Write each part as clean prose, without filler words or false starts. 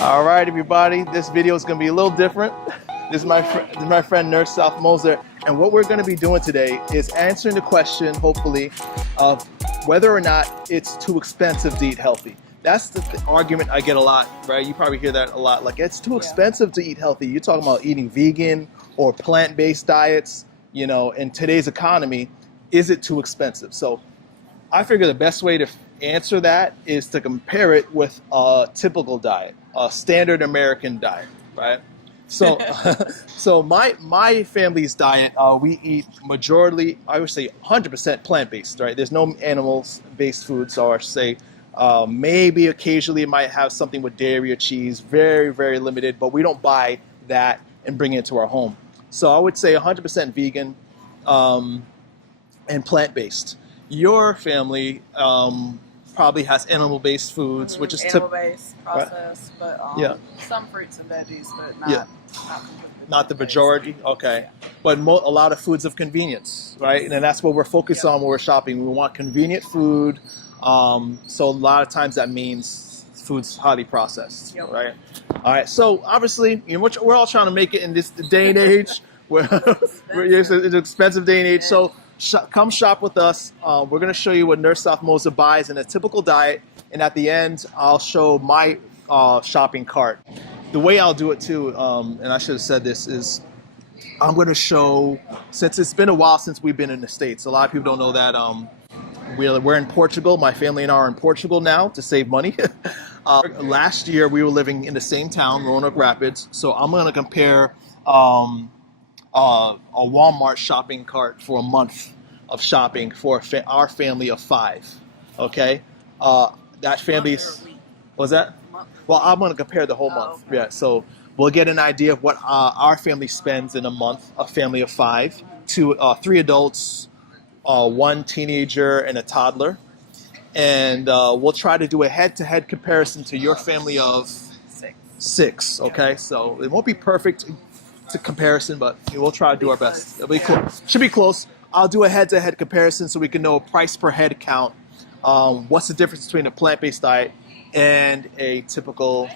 All right, everybody, this video is going to be a little different. This is my friend Nurse South Moser, and what we're going to be doing today is answering the question, hopefully, of whether or not it's too expensive to eat healthy. That's the argument I get a lot, right? You probably hear that a lot, like it's too expensive to eat healthy. You're talking about eating vegan or plant-based diets, you know, in today's economy, is it too expensive? So I figure the best way to answer that is to compare it with a typical diet, a standard American diet, right? So, so my family's diet, we eat majority, I would say 100% plant-based, right? There's no animals-based foods, so I should say maybe occasionally it might have something with dairy or cheese, very, very limited, but we don't buy that and bring it into our home. So I would say 100% vegan and plant-based. Your family probably has animal-based foods, which is animal-based, processed, right? But some fruits and veggies, but not the majority. Okay, yeah. But a lot of foods of convenience, right? And that's what we're focused on when we're shopping. We want convenient food. So a lot of times that means food's highly processed, right? All right. So obviously, you know, we're all trying to make it in this day and age. It's an expensive day and age. So come shop with us. We're going to show you what Nurse South Moser buys in a typical diet. And at the end, I'll show my shopping cart. The way I'll do it too, and I should have said this, is I'm going to show, since it's been a while since we've been in the States, a lot of people don't know that we're in Portugal. My family and I are in Portugal now to save money. Last year, we were living in the same town, Roanoke Rapids. So I'm going to compare a Walmart shopping cart for a month of shopping for our family of 5. Okay, that family's, what's that? Well, I'm going to compare the whole month. Okay. Yeah, so we'll get an idea of what our family spends in a month. A family of 5, 3 adults, 1 teenager, and a toddler, and we'll try to do a head-to-head comparison to your family of 6. Okay, so it won't be perfect. It's a comparison, but we'll try to do our best. It'll be close. Should be close. I'll do a head-to-head comparison so we can know a price per head count. What's the difference between a plant-based diet and a typical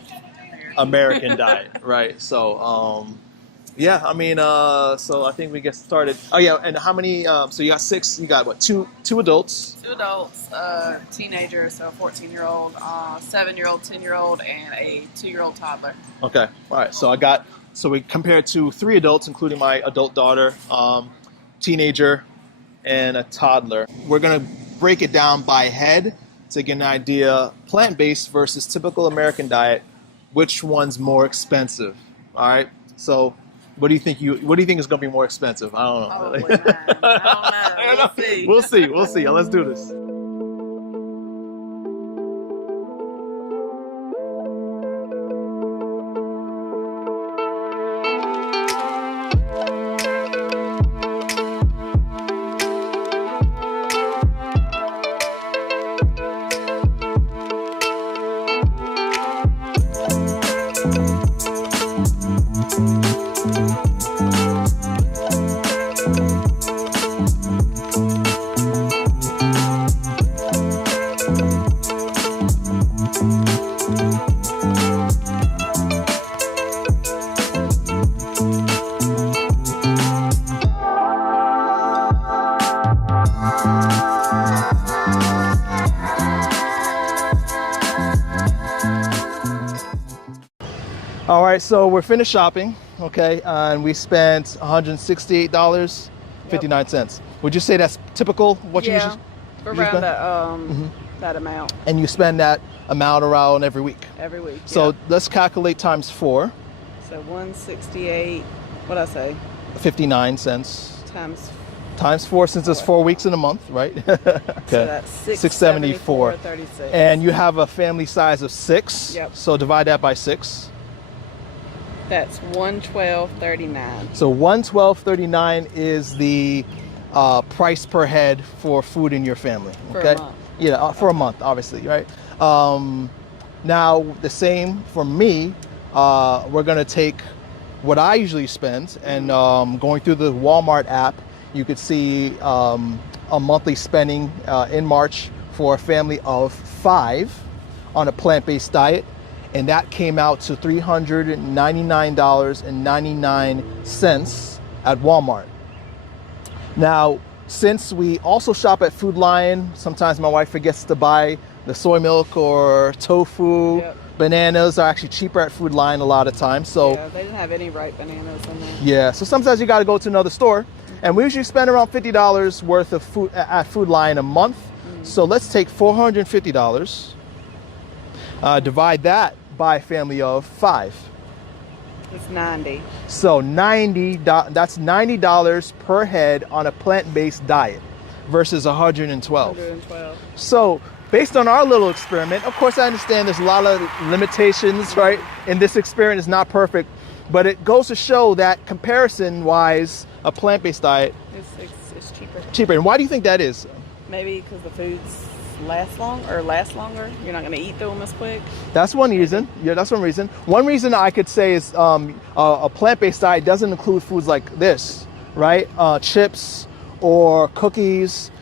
American diet, right? So, yeah, I mean, so I think we get started. Oh yeah, and how many? So you got 6. You got what? Two adults. 2 adults, teenager, so a 14-year-old, 7-year-old, 10-year-old, and a 2-year-old toddler. Okay, all right. So we compared to 3 adults, including my adult daughter, teenager, and a toddler. We're gonna break it down by head to get an idea, plant-based versus typical American diet, which one's more expensive? All right. So, what do you think is going to be more expensive? I don't know. Probably not. I don't know. We'll see. We'll see. Let's do this. All right, so we're finished shopping, okay, and we spent $168.59. Would you say that's typical? What you usually around that amount. And you spend that amount around every week? Every week. So let's calculate times 4. So 168. What I say? 59 cents. Times 4, since it's 4 weeks in a month, right? Okay. So that's 674.36. And you have a family size of 6. Yep. So divide that by 6. That's $112.39. So $112.39 is the price per head for food in your family. Okay. For a month. Yeah, for a month, obviously, right? Now the same for me. We're gonna take what I usually spend, and going through the Walmart app, you could see a monthly spending in March for a family of 5 on a plant-based diet. and that came out to $399.99 at Walmart. Now, since we also shop at Food Lion, sometimes my wife forgets to buy the soy milk or tofu. Yep. Bananas are actually cheaper at Food Lion a lot of times. So yeah, they didn't have any ripe bananas in there. yeah, so sometimes you got to go to another store, and we usually spend around $50 worth of food at Food Lion a month. So let's take $450, divide that by a family of 5. It's 90. So that's $90 per head on a plant-based diet versus 112. 112. So based on our little experiment, of course I understand there's a lot of limitations, right? And this experiment is not perfect, but it goes to show that comparison-wise, a plant-based diet It's cheaper. cheaper. And why do you think that is? Maybe because the foods last longer. You're not going to eat through them as quick. That's one reason. Yeah, that's one reason. One reason I could say is a plant-based diet doesn't include foods like this, right? Chips or cookies,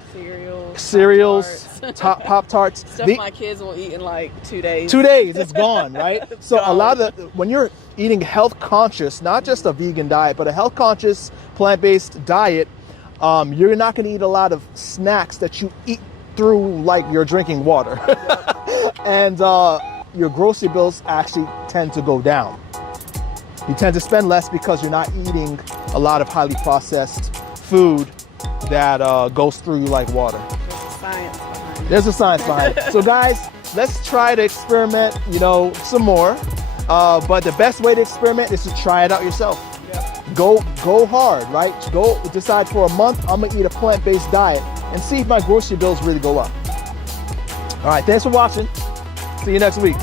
cereals, Pop-Tarts. Stuff my kids will eat in like 2 days. 2 days, it's gone, right? So a gone. lot of when you're eating health conscious, not just a vegan diet, but a health conscious plant-based diet, you're not going to eat a lot of snacks that you eat through like you're drinking water. And your grocery bills actually tend to go down. You tend to spend less because you're not eating a lot of highly processed food that goes through you like water. There's a science behind it. So guys, let's try to experiment, some more. But the best way to experiment is to try it out yourself. Yep. Go hard, right? Go decide for a month, I'm gonna eat a plant-based diet and see if my grocery bills really go up. All right, thanks for watching. See you next week.